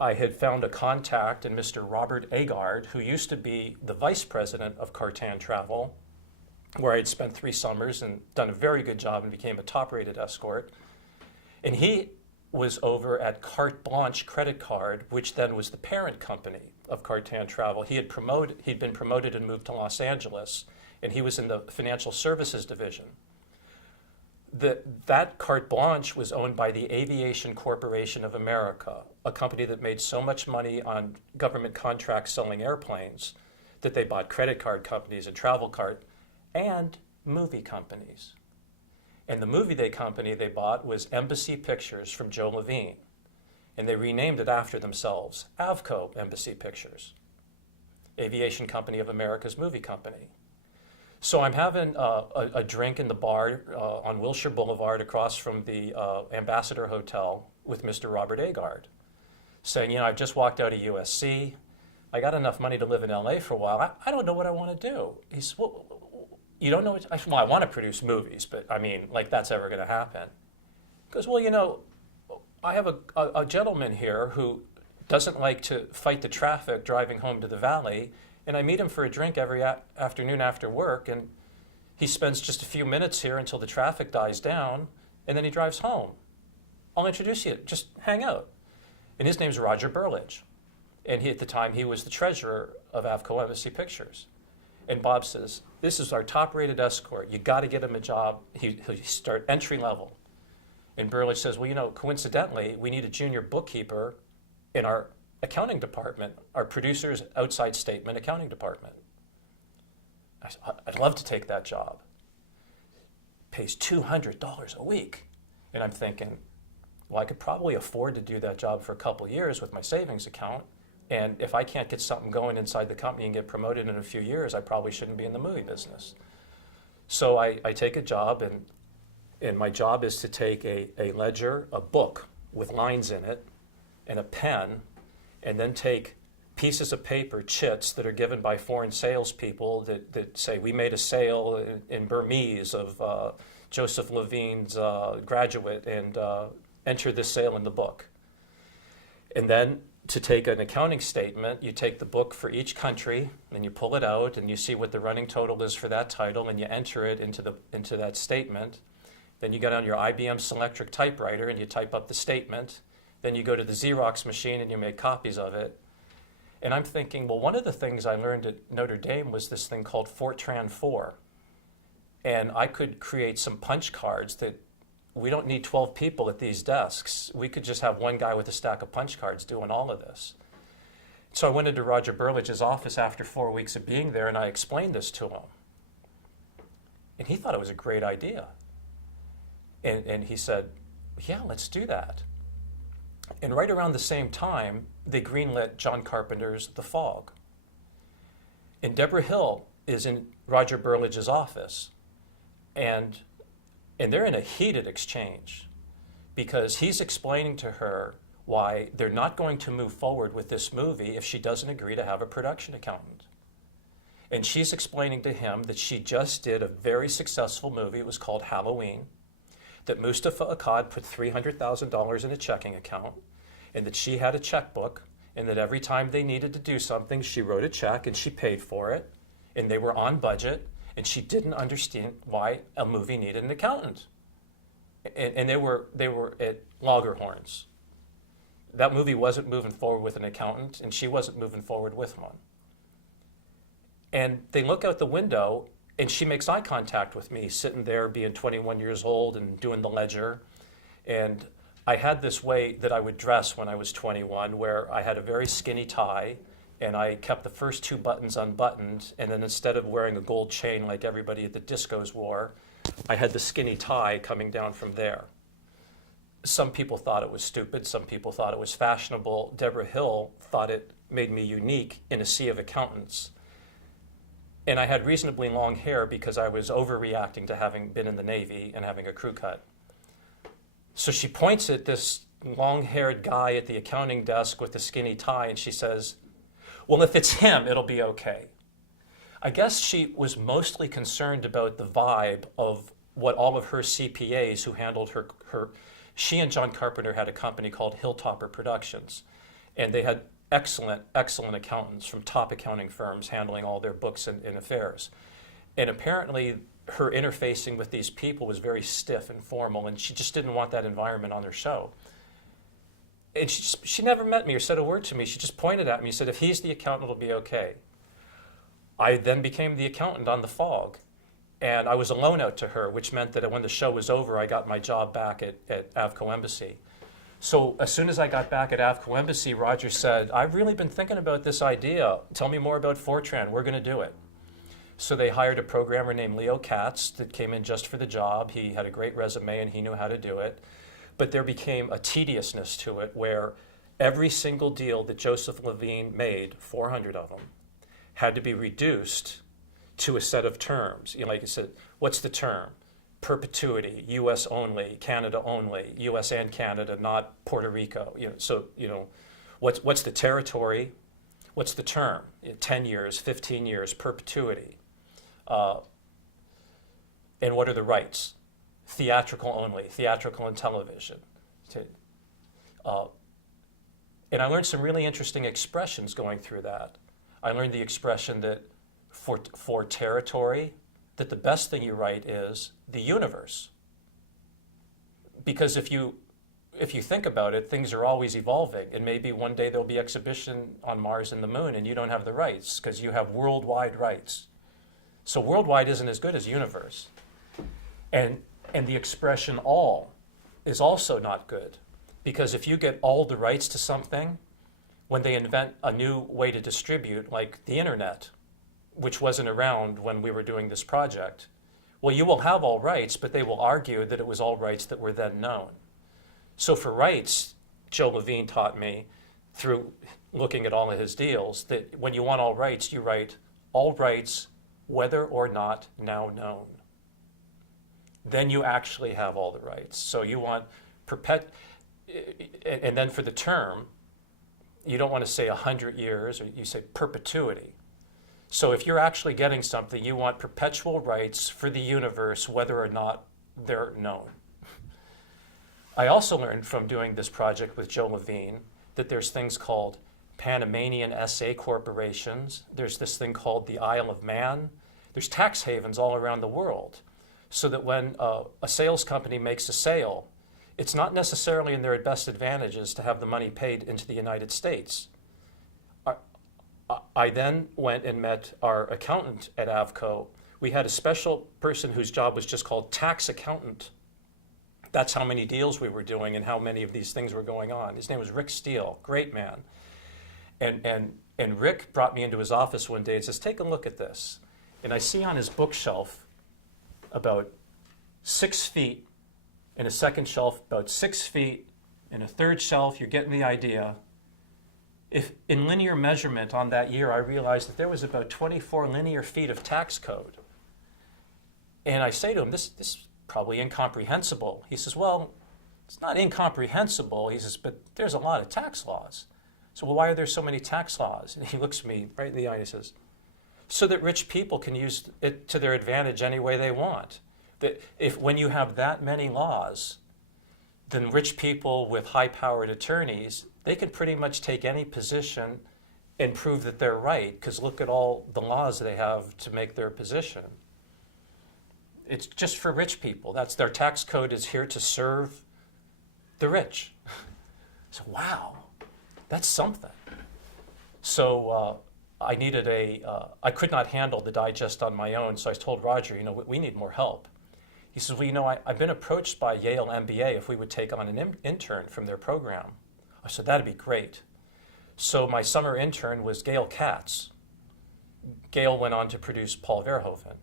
I had found a contact in Mr. Robert Agard, who used to be the vice president of Cartan Travel, where I had spent 3 summers and done a very good job and became a top-rated escort. And he was over at Carte Blanche Credit Card, which then was the parent company of Cartan Travel. He'd been promoted and moved to Los Angeles, and he was in the financial services division. That Carte Blanche was owned by the Aviation Corporation of America, a company that made so much money on government contracts selling airplanes that they bought credit card companies and travel card and movie companies. And the movie company they bought was Embassy Pictures from Joe Levine. And they renamed it after themselves, AVCO Embassy Pictures, Aviation Company of America's movie company. So I'm having a drink in the bar on Wilshire Boulevard across from the Ambassador Hotel with Mr. Robert Agard, saying, I've just walked out of USC. I got enough money to live in LA for a while. I don't know what I want to do. He said, well, you don't know what, well, I want to produce movies, but I mean, like that's ever going to happen. He goes, well, I have a gentleman here who doesn't like to fight the traffic driving home to the valley, and I meet him for a drink every afternoon after work, and he spends just a few minutes here until the traffic dies down, and then he drives home. I'll introduce you, just hang out. And his name's Roger Burlage. And at the time, he was the treasurer of AVCO Embassy Pictures. And Bob says, this is our top-rated escort. You got to get him a job. He'll start entry level. And Burlage says, well, coincidentally, we need a junior bookkeeper in our accounting department, our producer's outside statement accounting department. I said, I'd love to take that job. Pays $200 a week. And I'm thinking, well, I could probably afford to do that job for a couple of years with my savings account. And if I can't get something going inside the company and get promoted in a few years, I probably shouldn't be in the movie business. So I take a job, and my job is to take a ledger, a book with lines in it, and a pen, and then take pieces of paper, chits, that are given by foreign salespeople that say, we made a sale in Burmese of Joseph Levine's Graduate, and enter this sale in the book. And then to take an accounting statement, you take the book for each country, and you pull it out, and you see what the running total is for that title, and you enter it into that statement. Then you get on your IBM Selectric typewriter, and you type up the statement. Then you go to the Xerox machine, and you make copies of it. And I'm thinking, well, one of the things I learned at Notre Dame was this thing called FORTRAN IV. And I could create some punch cards that we don't need 12 people at these desks. We could just have one guy with a stack of punch cards doing all of this. So I went into Roger Burlage's office after 4 weeks of being there, and I explained this to him. And he thought it was a great idea. And he said, yeah, let's do that. And right around the same time, they greenlit John Carpenter's The Fog. And Deborah Hill is in Roger Burlage's office, and they're in a heated exchange because he's explaining to her why they're not going to move forward with this movie if she doesn't agree to have a production accountant. And she's explaining to him that she just did a very successful movie. It was called Halloween, that Mustafa Akkad put $300,000 in a checking account, and that she had a checkbook, and that every time they needed to do something, she wrote a check and she paid for it, and they were on budget. And she didn't understand why a movie needed an accountant. And they were at loggerhorns. That movie wasn't moving forward with an accountant, and she wasn't moving forward with one. And they look out the window, and she makes eye contact with me, sitting there being 21 years old and doing the ledger. And I had this way that I would dress when I was 21, where I had a very skinny tie, and I kept the first 2 buttons unbuttoned, and then instead of wearing a gold chain like everybody at the discos wore, I had the skinny tie coming down from there. Some people thought it was stupid, some people thought it was fashionable. Deborah Hill thought it made me unique in a sea of accountants. And I had reasonably long hair because I was overreacting to having been in the Navy and having a crew cut. So she points at this long-haired guy at the accounting desk with the skinny tie, and she says, well, if it's him, it'll be okay. I guess she was mostly concerned about the vibe of what all of her CPAs who handled her. She and John Carpenter had a company called Hilltopper Productions. And they had excellent, excellent accountants from top accounting firms handling all their books and affairs. And apparently her interfacing with these people was very stiff and formal, and she just didn't want that environment on her show. And she never met me or said a word to me. She just pointed at me and said, if he's the accountant, it'll be okay. I then became the accountant on The Fog. And I was a loan out to her, which meant that when the show was over, I got my job back at AVCO Embassy. So as soon as I got back at AVCO Embassy, Roger said, I've really been thinking about this idea. Tell me more about Fortran. We're going to do it. So they hired a programmer named Leo Katz that came in just for the job. He had a great resume and he knew how to do it. But there became a tediousness to it where every single deal that Joseph Levine made, 400 of them, had to be reduced to a set of terms. You know, like you said, what's the term? Perpetuity, U.S. only, Canada only, U.S. and Canada, not Puerto Rico. You know, so, you know, what's the territory? What's the term? 10 years, 15 years, perpetuity. And what are the rights? Theatrical only, theatrical and television. And I learned some really interesting expressions going through that. I learned the expression that for territory, that the best thing you write is the universe. Because if you think about it, things are always evolving, and maybe one day there'll be exhibition on Mars and the Moon and you don't have the rights because you have worldwide rights. So worldwide isn't as good as universe. And the expression all is also not good, because if you get all the rights to something, when they invent a new way to distribute, like the internet, which wasn't around when we were doing this project, well, you will have all rights, but they will argue that it was all rights that were then known. So for rights, Joe Levine taught me through looking at all of his deals that when you want all rights, you write all rights, whether or not now known. Then you actually have all the rights. So you want and then for the term, you don't want to say 100 years, or you say perpetuity. So if you're actually getting something, you want perpetual rights for the universe, whether or not they're known. I also learned from doing this project with Joe Levine that there's things called Panamanian SA corporations. There's this thing called the Isle of Man. There's tax havens all around the world, so that when a sales company makes a sale, it's not necessarily in their best advantages to have the money paid into the United States. I then went and met our accountant at AVCO. We had a special person whose job was just called tax accountant. That's how many deals we were doing and how many of these things were going on. His name was Rick Steele, great man. And Rick brought me into his office one day and says, take a look at this. And I see on his bookshelf about 6 feet, and a second shelf about 6 feet, and a third shelf, you're getting the idea. If in linear measurement on that year, I realized that there was about 24 linear feet of tax code. And I say to him, this is probably incomprehensible. He says, well, it's not incomprehensible. He says, but there's a lot of tax laws. So, well, why are there so many tax laws? And he looks at me right in the eye and he says, so that rich people can use it to their advantage any way they want. That when you have that many laws, then rich people with high-powered attorneys, they can pretty much take any position and prove that they're right, because look at all the laws they have to make their position. It's just for rich people. That's their tax code is here to serve the rich. So, wow, that's something. So I needed I could not handle the digest on my own, so I told Roger, we need more help. He says, well, I've been approached by Yale MBA if we would take on an intern from their program. I said, that'd be great. So my summer intern was Gail Katz. Gail went on to produce Paul Verhoeven.